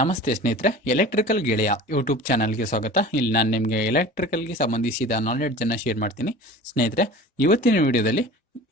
ನಮಸ್ತೆ ಸ್ನೇಹಿತರೆ, ಎಲೆಕ್ಟ್ರಿಕಲ್ ಗೆಳೆಯ ಯೂಟ್ಯೂಬ್ ಚಾನಲ್ಗೆ ಸ್ವಾಗತ. ಇಲ್ಲಿ ನಾನು ನಿಮಗೆ ಎಲೆಕ್ಟ್ರಿಕಲ್ಗೆ ಸಂಬಂಧಿಸಿದ ನಾಲೆಡ್ಜನ್ನು ಶೇರ್ ಮಾಡ್ತೀನಿ. ಸ್ನೇಹಿತರೆ, ಇವತ್ತಿನ ವಿಡಿಯೋದಲ್ಲಿ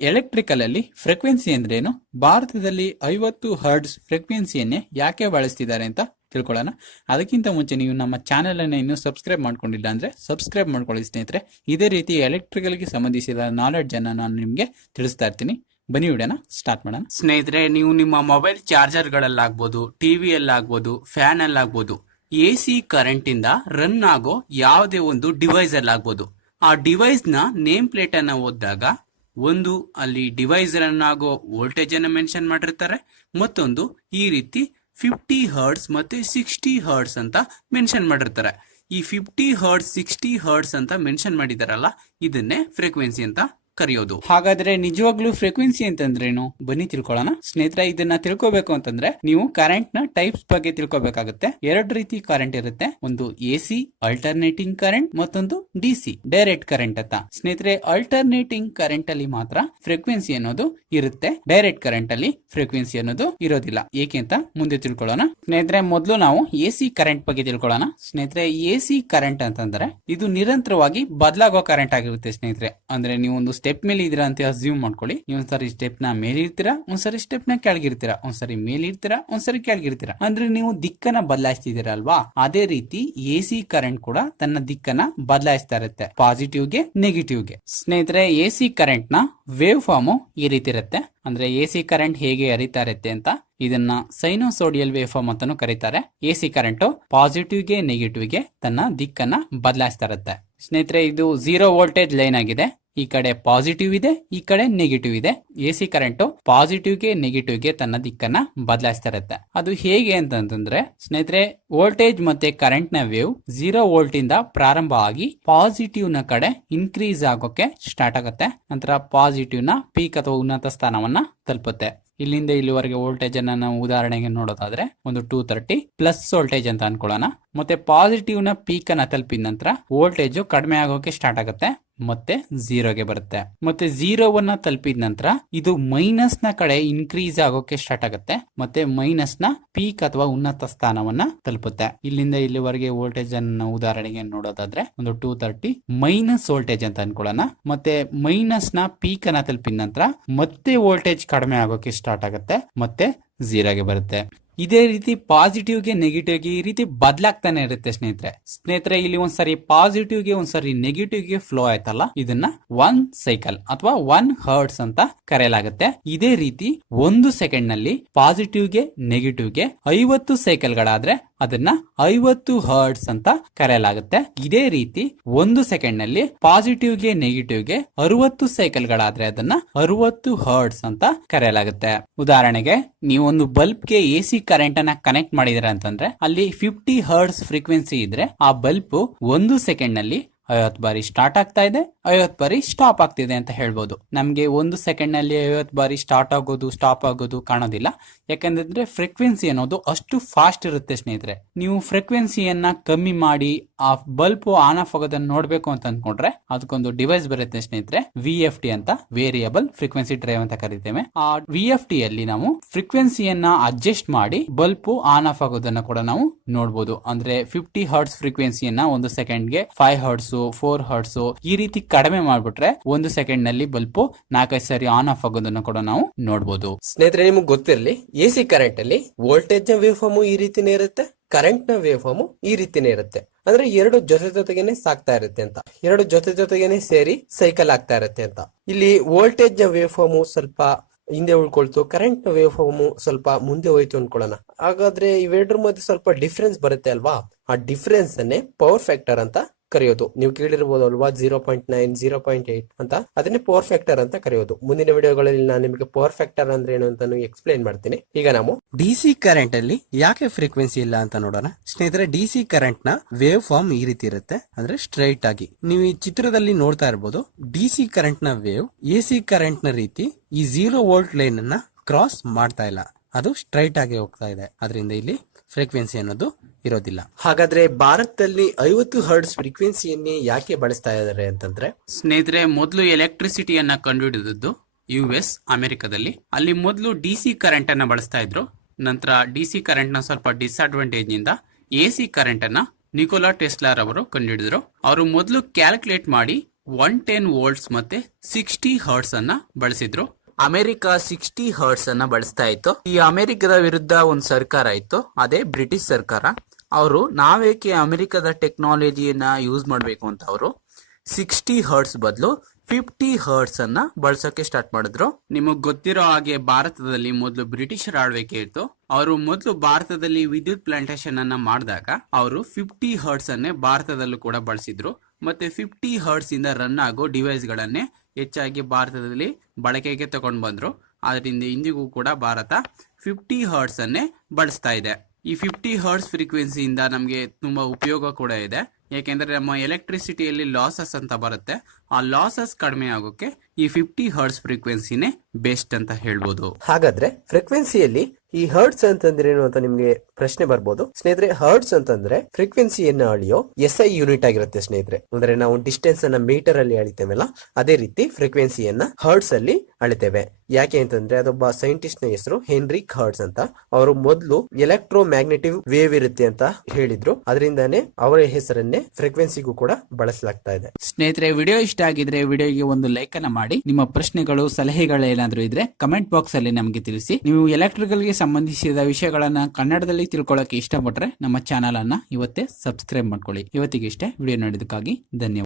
ಎಲೆಕ್ಟ್ರಿಕಲ್ ಅಲ್ಲಿ ಫ್ರೀಕ್ವೆನ್ಸಿ ಅಂದ್ರೇನು, ಭಾರತದಲ್ಲಿ 50 ಹರ್ಟ್ಸ್ ಫ್ರೀಕ್ವೆನ್ಸಿಯನ್ನೇ ಯಾಕೆ ಬಳಸ್ತಿದ್ದಾರೆ ಅಂತ ತಿಳ್ಕೊಳ್ಳೋಣ. ಅದಕ್ಕಿಂತ ಮುಂಚೆ ನೀವು ನಮ್ಮ ಚಾನೆಲ್ ಅನ್ನು ಇನ್ನೂ ಸಬ್ಸ್ಕ್ರೈಬ್ ಮಾಡ್ಕೊಂಡಿಲ್ಲ ಅಂದ್ರೆ ಸಬ್ಸ್ಕ್ರೈಬ್ ಮಾಡ್ಕೊಳ್ಳಿ ಸ್ನೇಹಿತರೆ. ಇದೇ ರೀತಿ ಎಲೆಕ್ಟ್ರಿಕಲ್ಗೆ ಸಂಬಂಧಿಸಿದ ನಾಲೆಡ್ಜ್ ಅನ್ನು ನಾನು ನಿಮಗೆ ತಿಳಿಸ್ತಾ ಇರ್ತೀನಿ. ಬನ್ನಿ ವಿಡಿಯೋನ ಸ್ಟಾರ್ಟ್ ಮಾಡೋಣ. ಸ್ನೇಹಿತರೆ, ನೀವು ನಿಮ್ಮ ಮೊಬೈಲ್ ಚಾರ್ಜರ್ಗಳಲ್ಲಾಗ್ಬೋದು, ಟಿವಿಯಲ್ಲಾಗ್ಬೋದು, ಫ್ಯಾನ್ ಅಲ್ಲಾಗ್ಬೋದು, AC ಕರೆಂಟ್ ಇಂದ ರನ್ ಆಗೋ ಯಾವುದೇ ಒಂದು ಡಿವೈಸ್ ಅಲ್ಲಾಗ್ಬೋದು, ಆ ಡಿವೈಸ್ ನ ನೇಮ್ ಪ್ಲೇಟ್ ಅನ್ನ ಓದಿದಾಗ ಒಂದು ಅಲ್ಲಿ ಡಿವೈಸ್ ರನ್ ಆಗೋ ವೋಲ್ಟೇಜ್ ಅನ್ನ ಮೆನ್ಷನ್ ಮಾಡಿರ್ತಾರೆ, ಮತ್ತೊಂದು ಈ ರೀತಿ 50 ಹರ್ಟ್ಸ್ ಮತ್ತೆ 60 ಹರ್ಟ್ಸ್ ಅಂತ ಮೆನ್ಷನ್ ಮಾಡಿರ್ತಾರೆ. ಈ 50 ಹರ್ಟ್ಸ್ 60 ಹರ್ಟ್ಸ್ ಅಂತ ಮೆನ್ಷನ್ ಮಾಡಿದಾರಲ್ಲ, ಇದನ್ನೇ ಫ್ರೀಕ್ವೆನ್ಸಿ ಅಂತ ಕರೆಯೋದು. ಹಾಗಾದ್ರೆ ನಿಜವಾಗ್ಲೂ ಫ್ರೀಕ್ವೆನ್ಸಿ ಅಂತಂದ್ರೇನು, ಬನ್ನಿ ತಿಳ್ಕೊಳ್ಳೋಣ. ಸ್ನೇಹಿತರೆ, ಇದನ್ನ ತಿಳ್ಕೊಬೇಕು ಅಂತಂದ್ರೆ ನೀವು ಕರೆಂಟ್ ನ ಟೈಪ್ಸ್ ಬಗ್ಗೆ ತಿಳ್ಕೊಬೇಕಾಗುತ್ತೆ. ಎರಡು ರೀತಿ ಕರೆಂಟ್ ಇರುತ್ತೆ, ಒಂದು AC ಅಲ್ಟರ್ನೇಟಿಂಗ್ ಕರೆಂಟ್, ಮತ್ತೊಂದು DC ಡೈರೆಕ್ಟ್ ಕರೆಂಟ್ ಅಂತ. ಸ್ನೇಹಿತರೆ, ಅಲ್ಟರ್ನೇಟಿಂಗ್ ಕರೆಂಟ್ ಅಲ್ಲಿ ಮಾತ್ರ ಫ್ರೀಕ್ವೆನ್ಸಿ ಅನ್ನೋದು ಇರುತ್ತೆ, ಡೈರೆಕ್ಟ್ ಕರೆಂಟ್ ಅಲ್ಲಿ ಫ್ರೀಕ್ವೆನ್ಸಿ ಅನ್ನೋದು ಇರೋದಿಲ್ಲ. ಏಕೆ ಅಂತ ಮುಂದೆ ತಿಳ್ಕೊಳ್ಳೋಣ. ಸ್ನೇಹಿತರೆ, ಮೊದಲು ನಾವು AC ಕರೆಂಟ್ ಬಗ್ಗೆ ತಿಳ್ಕೊಳ್ಳೋಣ. ಸ್ನೇಹಿತರೆ, AC ಕರೆಂಟ್ ಅಂತಂದ್ರೆ ಇದು ನಿರಂತರವಾಗಿ ಬದಲಾಗೋ ಕರೆಂಟ್ ಆಗಿರುತ್ತೆ. ಸ್ನೇಹಿತರೆ, ಅಂದ್ರೆ ನೀವು ಒಂದು ಸ್ಟೆಪ್ ಮೇಲೆ ಇದ್ದೀರಾ ಅಂತ ಅಸ್ಯೂಮ್ ಮಾಡ್ಕೊಳ್ಳಿ. ನೀವು ಒಂದ್ಸರಿ ಸ್ಟೆಪ್ ನ ಮೇಲೆ ಇರ್ತೀರಾ, ಒಂದ್ಸರಿ ಸ್ಟೆಪ್ ನ ಕೆಳಗಿರ್ತೀರಾ, ಒಂದ್ಸರಿ ಮೇಲೆ ಇರ್ತೀರಾ, ಒಂದ್ಸರಿ ಕೆಳಗಿರ್ತೀರಾ. ಅಂದ್ರೆ ನೀವು ದಿಕ್ಕನ್ನ ಬದಲಾಯಿಸ್ತಿದ್ದೀರಾ ಅಲ್ವಾ. ಅದೇ ರೀತಿ AC ಕರೆಂಟ್ ಕೂಡ ತನ್ನ ದಿಕ್ಕನ್ನ ಬದಲಾಯಿಸ್ತಾ ಇರುತ್ತೆ, ಪಾಸಿಟಿವ್ ಗೆ ನೆಗೆಟಿವ್ ಗೆ. ಸ್ನೇಹಿತರೆ, AC ಕರೆಂಟ್ ನ ವೇವ್ ಫಾರ್ಮ್ ಈ ರೀತಿ ಇರುತ್ತೆ. ಅಂದ್ರೆ AC ಕರೆಂಟ್ ಹೇಗೆ ಹರಿತಾ ಇರುತ್ತೆ ಅಂತ ಇದನ್ನ ಸೈನೋಸೋಡಿಯಲ್ ವೇವ್ ಫಾರ್ಮ್ ಅಂತಾನು ಕರೀತಾರೆ. AC ಕರೆಂಟ್ ಪಾಸಿಟಿವ್ ಗೆ ನೆಗೆಟಿವ್ ಗೆ ತನ್ನ ದಿಕ್ಕನ್ನ ಬದಲಾಯಿಸ್ತಾ ಇರುತ್ತೆ. ಸ್ನೇಹಿತರೆ, ಇದು 0 ವೋಲ್ಟೇಜ್ ಲೈನ್ ಆಗಿದೆ. ಈ ಕಡೆ ಪಾಸಿಟಿವ್ ಇದೆ, ಈ ಕಡೆ ನೆಗೆಟಿವ್ ಇದೆ. AC ಕರೆಂಟ್ ಪಾಸಿಟಿವ್ ಗೆ ನೆಗೆಟಿವ್ ಗೆ ತನ್ನ ದಿಕ್ಕನ್ನ ಬದಲಾಯಿಸ್ತಾ ಇರುತ್ತೆ. ಅದು ಹೇಗೆ ಅಂತಂದ್ರೆ ಸ್ನೇಹಿತರೆ, ವೋಲ್ಟೇಜ್ ಮತ್ತೆ ಕರೆಂಟ್ ನ ವೇವ್ 0 ವೋಲ್ಟ್ ಇಂದ ಪ್ರಾರಂಭ ಆಗಿ ಪಾಸಿಟಿವ್ ನ ಕಡೆ ಇನ್ಕ್ರೀಸ್ ಆಗೋಕೆ ಸ್ಟಾರ್ಟ್ ಆಗುತ್ತೆ. ನಂತರ ಪಾಸಿಟಿವ್ ನ ಪೀಕ್ ಅಥವಾ ಉನ್ನತ ಸ್ಥಾನವನ್ನ ತಲುಪುತ್ತೆ. ಇಲ್ಲಿಂದ ಇಲ್ಲಿವರೆಗೆ ವೋಲ್ಟೇಜ್ ಅನ್ನ ನಾವು ಉದಾಹರಣೆಗೆ ನೋಡೋದಾದ್ರೆ ಒಂದು 230 ಪ್ಲಸ್ ವೋಲ್ಟೇಜ್ ಅಂತ ಅನ್ಕೊಳ್ಳೋಣ. ಮತ್ತೆ ಪಾಸಿಟಿವ್ ನ ಪೀಕ್ ಅನ್ನ ತಲುಪಿದ ನಂತರ ವೋಲ್ಟೇಜ್ ಕಡಿಮೆ ಆಗೋಕೆ ಸ್ಟಾರ್ಟ್ ಆಗುತ್ತೆ, ಮತ್ತೆ 0ಗೆ ಬರುತ್ತೆ. ಮತ್ತೆ 0ವನ್ನ ತಲುಪಿದ ನಂತರ ಇದು ಮೈನಸ್ ನ ಕಡೆ ಇನ್ಕ್ರೀಸ್ ಆಗೋಕೆ ಸ್ಟಾರ್ಟ್ ಆಗುತ್ತೆ, ಮತ್ತೆ ಮೈನಸ್ ನ ಪೀಕ್ ಅಥವಾ ಉನ್ನತ ಸ್ಥಾನವನ್ನ ತಲುಪುತ್ತೆ. ಇಲ್ಲಿಂದ ಇಲ್ಲಿವರೆಗೆ ವೋಲ್ಟೇಜ್ ಅನ್ನ ಉದಾಹರಣೆಗೆ ನೋಡೋದಾದ್ರೆ ಒಂದು 230 ಮೈನಸ್ ವೋಲ್ಟೇಜ್ ಅಂತ ಅನ್ಕೊಳ್ಳೋಣ. ಮತ್ತೆ ಮೈನಸ್ ನ ಪೀಕ್ ಅನ್ನ ತಲುಪಿದ ನಂತರ ಮತ್ತೆ ವೋಲ್ಟೇಜ್ ಕಡಿಮೆ ಆಗೋಕೆ ಸ್ಟಾರ್ಟ್ ಆಗುತ್ತೆ, ಮತ್ತೆ 0ಗೆ ಬರುತ್ತೆ. ಇದೇ ರೀತಿ ಪಾಸಿಟಿವ್ ಗೆ ನೆಗೆಟಿವ್ ಗೆ ಈ ರೀತಿ ಬದಲಾಗ್ತಾನೆ ಇರುತ್ತೆ. ಸ್ನೇಹಿತರೆ, ಇಲ್ಲಿ ಒಂದ್ಸರಿ ಪಾಸಿಟಿವ್ ಗೆ ಒಂದ್ಸರಿ ನೆಗೆಟಿವ್ ಗೆ ಫ್ಲೋ ಆಯ್ತಲ್ಲ, ಇದನ್ನ 1 ಸೈಕಲ್ ಅಥವಾ 1 ಹರ್ಟ್ಸ್ ಅಂತ ಕರೆಯಲಾಗುತ್ತೆ. ಇದೇ ರೀತಿ 1 ಸೆಕೆಂಡ್ ನಲ್ಲಿ ಪಾಸಿಟಿವ್ ಗೆ ನೆಗೆಟಿವ್ ಗೆ 50 ಸೈಕಲ್ ಗಳಾದ್ರೆ ಅದನ್ನ 50 ಹರ್ಟ್ಸ್ ಅಂತ ಕರೆಯಲಾಗುತ್ತೆ. ಇದೇ ರೀತಿ 1 ಸೆಕೆಂಡ್ ನಲ್ಲಿ ಪಾಸಿಟಿವ್ ಗೆ ನೆಗೆಟಿವ್ ಗೆ 60 ಸೈಕಲ್ ಗಳಾದ್ರೆ ಅದನ್ನ 60 ಹರ್ಟ್ಸ್ ಅಂತ ಕರೆಯಲಾಗುತ್ತೆ. ಉದಾಹರಣೆಗೆ, ನೀವು ಒಂದು ಬಲ್ಬ್ ಗೆ AC ಕರೆಂಟ್ ಅನ್ನ ಕನೆಕ್ಟ್ ಮಾಡಿದಿರ ಅಂತಂದ್ರೆ ಅಲ್ಲಿ 50 ಹರ್ಟ್ಸ್ ಫ್ರೀಕ್ವೆನ್ಸಿ ಇದ್ರೆ ಆ ಬಲ್ಬ್ 1 ಸೆಕೆಂಡ್ ನಲ್ಲಿ 50 ಬಾರಿ ಸ್ಟಾರ್ಟ್ ಆಗ್ತಾ ಇದೆ, 50 ಬಾರಿ ಸ್ಟಾಪ್ ಆಗ್ತಿದೆ ಅಂತ ಹೇಳ್ಬೋದು. ನಮ್ಗೆ 1 ಸೆಕೆಂಡ್ ನಲ್ಲಿ 50 ಬಾರಿ ಸ್ಟಾರ್ಟ್ ಆಗೋದು ಸ್ಟಾಪ್ ಆಗೋದು ಕಾಣೋದಿಲ್ಲ, ಯಾಕಂದ್ರೆ ಫ್ರೀಕ್ವೆನ್ಸಿ ಅನ್ನೋದು ಅಷ್ಟು ಫಾಸ್ಟ್ ಇರುತ್ತೆ. ಸ್ನೇಹಿತರೆ, ನೀವು ಫ್ರೀಕ್ವೆನ್ಸಿಯನ್ನ ಕಮ್ಮಿ ಮಾಡಿ ಆ ಬಲ್ಬ್ ಆನ್ ಆಫ್ ಆಗೋದನ್ನ ನೋಡ್ಬೇಕು ಅಂತ ಅನ್ಕೊಂಡ್ರೆ ಅದಕ್ಕೊಂದು ಡಿವೈಸ್ ಬರುತ್ತೆ ಸ್ನೇಹಿತರೆ, VFD ಅಂತ, ವೇರಿಯಬಲ್ ಫ್ರೀಕ್ವೆನ್ಸಿ ಡ್ರೈವ್ ಅಂತ ಕರಿತೇವೆ. ಆ VFD ಅಲ್ಲಿ ನಾವು ಫ್ರೀಕ್ವೆನ್ಸಿಯನ್ನ ಅಡ್ಜಸ್ಟ್ ಮಾಡಿ ಬಲ್ಬ್ ಆನ್ ಆಫ್ ಆಗೋದನ್ನ ಕೂಡ ನಾವು ನೋಡಬಹುದು. ಅಂದ್ರೆ 50 ಹರ್ಟ್ಸ್ ಫ್ರೀಕ್ವೆನ್ಸಿಯನ್ನ 1 ಸೆಕೆಂಡ್ಗೆ 5 ಹರ್ಟ್ಸ್ 4 ಹರ್ಟ್ಸ್ ಈ ರೀತಿ ಕಡಿಮೆ ಮಾಡ್ಬಿಟ್ರೆ 1 ಸೆಕೆಂಡ್ ನಲ್ಲಿ ಬಲ್ಬ್ 4-5 ಸಾರಿ ಆನ್ ಆಫ್ ಆಗೋದನ್ನ ಕೂಡ ನಾವು ನೋಡಬಹುದು. ಸ್ನೇಹಿತರೆ, ನಿಮ್ಗೆ ಗೊತ್ತಿರಲಿ, AC ಕರೆಂಟ್ ಅಲ್ಲಿ ವೋಲ್ಟೇಜ್ ನ ವೇವ್ ಫಾರ್ಮ್ ಈ ರೀತಿನೇ ಇರುತ್ತೆ, ಕರೆಂಟ್ ನ ವೇವ್ ಫಾರ್ಮ್ ಈ ರೀತಿನೇ ಇರುತ್ತೆ. ಅಂದ್ರೆ ಎರಡು ಜೊತೆಗೇನೆ ಸಾಕ್ತಾ ಇರುತ್ತೆ ಅಂತ, ಎರಡು ಜೊತೆಗೇನೆ ಸೇರಿ ಸೈಕಲ್ ಆಗ್ತಾ ಇರುತ್ತೆ ಅಂತ. ಇಲ್ಲಿ ವೋಲ್ಟೇಜ್ ನ ವೇವ್ ಫಾರ್ಮ್ ಸ್ವಲ್ಪ ಹಿಂದೆ ಉಳ್ಕೊಳ್ತು, ಕರೆಂಟ್ ನ ವೇವ್ ಫಾರ್ಮ್ ಸ್ವಲ್ಪ ಮುಂದೆ ಹೋಯ್ತು ಅನ್ಕೊಳ್ಳೋಣ. ಹಾಗಾದ್ರೆ ಇವೆರಡರ ಮಧ್ಯೆ ಸ್ವಲ್ಪ ಡಿಫ್ರೆನ್ಸ್ ಬರುತ್ತೆ ಅಲ್ವಾ. ಆ ಡಿಫ್ರೆನ್ಸ್ ಅನ್ನೇ ಪವರ್ ಫ್ಯಾಕ್ಟರ್ ಅಂತ ಕರೆಯೋದು. ನೀವು ಕೇಳಿರ್ಬೋದು ಅಲ್ವಾ, 0.9 0.8 ಅಂತ, ಅದನ್ನೇ ಪವರ್ ಫ್ಯಾಕ್ಟರ್ ಅಂತ ಕರೆಯೋದು. ಮುಂದಿನ ವಿಡಿಯೋಗಳಲ್ಲಿ ನಾನು ನಿಮಗೆ ಪವರ್ ಫ್ಯಾಕ್ಟರ್ ಅಂದ್ರೆ ಏನು ಅಂತ ಎಕ್ಸ್ಪ್ಲೈನ್ ಮಾಡ್ತೀನಿ. ಈಗ ನಾವು DC ಕರೆಂಟ್ ಅಲ್ಲಿ ಯಾಕೆ ಫ್ರೀಕ್ವೆನ್ಸಿ ಇಲ್ಲ ಅಂತ ನೋಡೋಣ. ಸ್ನೇಹಿತರೆ, DC ಕರೆಂಟ್ ನ ವೇವ್ ಫಾರ್ಮ್ ಈ ರೀತಿ ಇರುತ್ತೆ, ಅಂದ್ರೆ ಸ್ಟ್ರೈಟ್ ಆಗಿ. ನೀವು ಈ ಚಿತ್ರದಲ್ಲಿ ನೋಡ್ತಾ ಇರಬಹುದು, DC ಕರೆಂಟ್ ನ ವೇವ್ AC ಕರೆಂಟ್ ನ ರೀತಿ ಈ 0 ವೋಲ್ಟ್ ಲೈನ್ ಅನ್ನ ಕ್ರಾಸ್ ಮಾಡ್ತಾ ಇಲ್ಲ, ಅದು ಸ್ಟ್ರೈಟ್ ಆಗಿ ಹೋಗ್ತಾ ಇದೆ. ಅದರಿಂದ ಇಲ್ಲಿ ಫ್ರೀಕ್ವೆನ್ಸಿ ಅನ್ನೋದು ಇರೋದಿಲ್ಲ. ಹಾಗಾದ್ರೆ ಭಾರತದಲ್ಲಿ 50 ಹರ್ಟ್ಸ್ ಫ್ರೀಕ್ವೆನ್ಸಿಯನ್ನೇ ಯಾಕೆ ಬಳಸ್ತಾ ಇದ್ದಾರೆ ಅಂತಂದ್ರೆ, ಸ್ನೇಹಿತರೆ, ಮೊದಲು ಎಲೆಕ್ಟ್ರಿಸಿಟಿಯನ್ನ ಕಂಡುಹಿಡಿದದ್ದು US ಅಮೆರಿಕದಲ್ಲಿ. ಅಲ್ಲಿ ಮೊದಲು DC ಕರೆಂಟ್ ಅನ್ನ ಬಳಸ್ತಾ ಇದ್ರು. ನಂತರ ಡಿಸಿ ಕರೆಂಟ್ ನ ಸ್ವಲ್ಪ ಡಿಸ್ಅಡ್ವಾಂಟೇಜ್ ನಿಂದ ಎಸಿ ಕರೆಂಟ್ ಅನ್ನ ನಿಕೋಲಾ ಟೆಸ್ಲಾರ್ ಅವರು ಕಂಡುಹಿಡಿದ್ರು. ಅವರು ಮೊದಲು ಕ್ಯಾಲ್ಕುಲೇಟ್ ಮಾಡಿ 110 ವೋಲ್ಟ್ಸ್ ಮತ್ತೆ 60 ಹರ್ಟ್ಸ್ ಅನ್ನ ಬಳಸಿದ್ರು. ಅಮೆರಿಕ 60 ಹರ್ಟ್ಸ್ ಅನ್ನ ಬಳಸ್ತಾ ಇತ್ತು. ಈ ಅಮೆರಿಕದ ವಿರುದ್ಧ ಒಂದು ಸರ್ಕಾರ ಇತ್ತು, ಅದೇ ಬ್ರಿಟಿಷ್ ಸರ್ಕಾರ. ಅವರು ನಾವೇಕೆ ಅಮೆರಿಕದ ಟೆಕ್ನಾಲಜಿಯನ್ನ ಯೂಸ್ ಮಾಡಬೇಕು ಅಂತ ಅವರು 60 ಹರ್ಟ್ಸ್ ಬದಲು 50 ಹರ್ಟ್ಸ್ ಅನ್ನ ಬಳಸೋಕೆ ಸ್ಟಾರ್ಟ್ ಮಾಡಿದ್ರು. ನಿಮಗ್ ಗೊತ್ತಿರೋ ಹಾಗೆ ಭಾರತದಲ್ಲಿ ಮೊದಲು ಬ್ರಿಟಿಷರ ಆಳ್ವಿಕೆ ಇತ್ತು. ಅವರು ಮೊದಲು ಭಾರತದಲ್ಲಿ ವಿದ್ಯುತ್ ಪ್ಲಾಂಟೇಶನ್ ಅನ್ನ ಮಾಡಿದಾಗ ಅವರು 50 ಹರ್ಟ್ಸ್ ಅನ್ನೇ ಭಾರತದಲ್ಲೂ ಕೂಡ ಬಳಸಿದ್ರು. ಮತ್ತೆ 50 ಹರ್ಟ್ಸ್ ಇಂದ ರನ್ ಆಗೋ ಡಿವೈಸ್ ಗಳನ್ನೇ ಹೆಚ್ಚಾಗಿ ಭಾರತದಲ್ಲಿ ಬಳಕೆಗೆ ತಗೊಂಡ್ ಬಂದ್ರು. ಅದರಿಂದ ಇಂದಿಗೂ ಕೂಡ ಭಾರತ 50 ಹರ್ಟ್ಸ್ ಅನ್ನೇ ಬಳಸ್ತಾ ಇದೆ. ಈ 50 ಹರ್ಟ್ಸ್ ಫ್ರೀಕ್ವೆನ್ಸಿಯಿಂದ ನಮಗೆ ತುಂಬಾ ಉಪಯೋಗ ಕೂಡ ಇದೆ. ಯಾಕೆಂದ್ರೆ ನಮ್ಮ ಎಲೆಕ್ಟ್ರಿಸಿಟಿಯಲ್ಲಿ ಲಾಸಸ್ ಅಂತ ಬರುತ್ತೆ, ಆ ಲಾಸಸ್ ಕಡಿಮೆ ಆಗೋಕೆ ಈ 50 ಹರ್ಟ್ಸ್ ಫ್ರೀಕ್ವೆನ್ಸಿನೇ ಬೆಸ್ಟ್ ಅಂತ ಹೇಳ್ಬೋದು. ಹಾಗಾದ್ರೆ ಫ್ರೀಕ್ವೆನ್ಸಿಯಲ್ಲಿ ಈ ಹರ್ಟ್ಸ್ ಅಂತಂದ್ರೇನು ಅಂತ ನಿಮ್ಗೆ ಪ್ರಶ್ನೆ ಬರ್ಬೋದು. ಸ್ನೇಹಿತರೆ, ಹರ್ಟ್ಸ್ ಅಂತಂದ್ರೆ ಫ್ರೀಕ್ವೆನ್ಸಿಯನ್ನ ಅಳಿಯೋ SI ಯೂನಿಟ್ ಆಗಿರುತ್ತೆ ಸ್ನೇಹಿತರೆ. ಅಂದ್ರೆ ನಾವು ಡಿಸ್ಟೆನ್ಸ್ ಅನ್ನ ಮೀಟರ್ ಅಲ್ಲಿ ಅಳಿತೇವಲ್ಲ, ಅದೇ ರೀತಿ ಫ್ರೀಕ್ವೆನ್ಸಿಯನ್ನ ಹರ್ಟ್ಸ್ ಅಲ್ಲಿ ಅಳಿತೇವೆ. ಯಾಕೆ ಅಂತಂದ್ರೆ ಅದೊಬ್ಬ ಸೈಂಟಿಸ್ಟ್ ನ ಹೆಸರು ಹೆನ್ರಿಕ್ ಹರ್ಟ್ಸ್ ಅಂತ. ಅವರು ಮೊದಲು ಎಲೆಕ್ಟ್ರೋ ಮ್ಯಾಗ್ನೆಟಿವ್ ವೇವ್ ಇರುತ್ತೆ ಅಂತ ಹೇಳಿದ್ರು. ಅದರಿಂದಾನೇ ಅವರ ಹೆಸರನ್ನೇ ಫ್ರೀಕ್ವೆನ್ಸಿಗೂ ಕೂಡ ಬಳಸಲಾಗ್ತಾ ಇದೆ. ಸ್ನೇಹಿತರೆ, ವಿಡಿಯೋ ಇಷ್ಟ ಆಗಿದ್ರೆ ವಿಡಿಯೋಗೆ ಒಂದು ಲೈಕ್ ಅನ್ನ ಮಾಡಿ. ನಿಮ್ಮ ಪ್ರಶ್ನೆಗಳು ಸಲಹೆಗಳು ಏನಾದ್ರೂ ಇದ್ರೆ ಕಮೆಂಟ್ ಬಾಕ್ಸ್ ಅಲ್ಲಿ ನಮಗೆ ತಿಳಿಸಿ. ನೀವು ಎಲೆಕ್ಟ್ರಿಕಲ್ ಗೆ ಸಂಬಂಧಿಸಿದ ವಿಷಯಗಳನ್ನ ಕನ್ನಡದಲ್ಲಿ ತಿಳ್ಕೊಳ್ಳೋಕೆ ಇಷ್ಟಪಟ್ರೆ ನಮ್ಮ ಚಾನಲ್ ಅನ್ನ ಇವತ್ತೇ ಸಬ್ಸ್ಕ್ರೈಬ್ ಮಾಡ್ಕೊಳ್ಳಿ. ಇವತ್ತಿಗೆ ಇಷ್ಟೇ. ವಿಡಿಯೋ ನೋಡಿದಕ್ಕಾಗಿ ಧನ್ಯವಾದ.